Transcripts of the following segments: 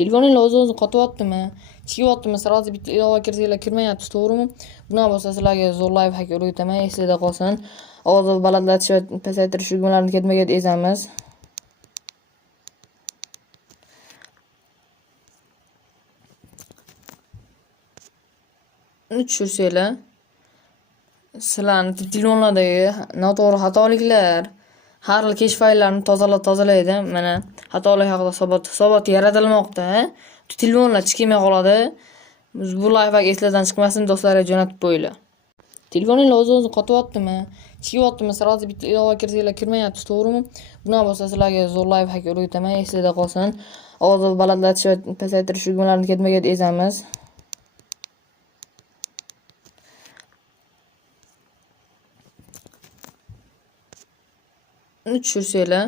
Telefoninglar o'z-o'zini qotyaptimi? Chiqyaptimi? Sразу bitta ilova kirsanglar kirmayapti, to'g'rimi? Bunaqa bo'lsa sizlarga zo'r layfhak o'rgataman, esingizda qolsin. Ovozni balandlatish va pasaytirish tugmalarini ketma-ket ezamiz. Tushirsanglar, sizlarning telefonlardagi noto'g'ri xatoliklar, har xil kesh fayllarni tozalaydi. Mana xatolik haqida hisobot yaratilmoqda. Telefonlar chiqmay qoladi. Bu layfhak eslardan chiqmasin, do'stlarga jo'natib qo'yinglar. Telefoninglar o'z-o'zini qotyaptimi? Chiqyaptimi? Sразу bitta ilova kirsanglar kirmayapti, to'g'rimi? Bunaqa bo'lsa sizlarga zo'r layfhak o'rgataman, esingizda qolsin. Ovozni balandlatish va pasaytirish tugmalarini ketma-ket ezamiz. Tushirsanglar,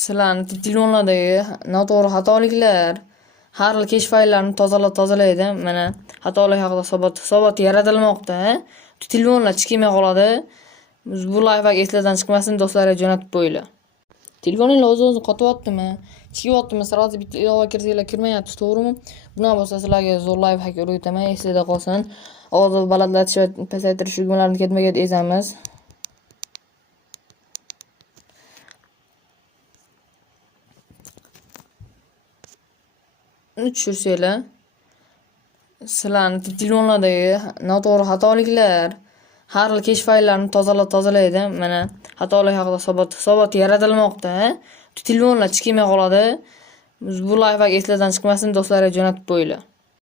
sizlarning telefonlardagi noto'g'ri xatoliklar, har xil kesh fayllarni tozalaydi. Mana xatolik haqida hisobot yaratilmoqda. Telefonlar chiqmay qoladi. Bu layfhak eslardan chiqmasin, do'stlarga jo'natib qo'yinglar. Telefoninglar o'z-o'zini qotyaptimi? Chiqyaptimi? Sразу bitta ilova kirsanglar kirmayapti, to'g'rimi? Bunaqa bo'lsa sizlarga zo'r layfhak o'rgataman, esingizda qolsin. Ovozni balandlatish va pasaytirish tugmalarini ketma-ket ezamiz. Tushirsanglar, sizlarning telefonlardagi noto'g'ri xatoliklar, har xil kesh fayllarni tozalaydi. Mana xatolik haqida hisobot yaratilmoqda. Telefonlar chiqmay qoladi. Bu layfhak eslardan chiqmasin, do'stlarga jo'natib qo'yinglar.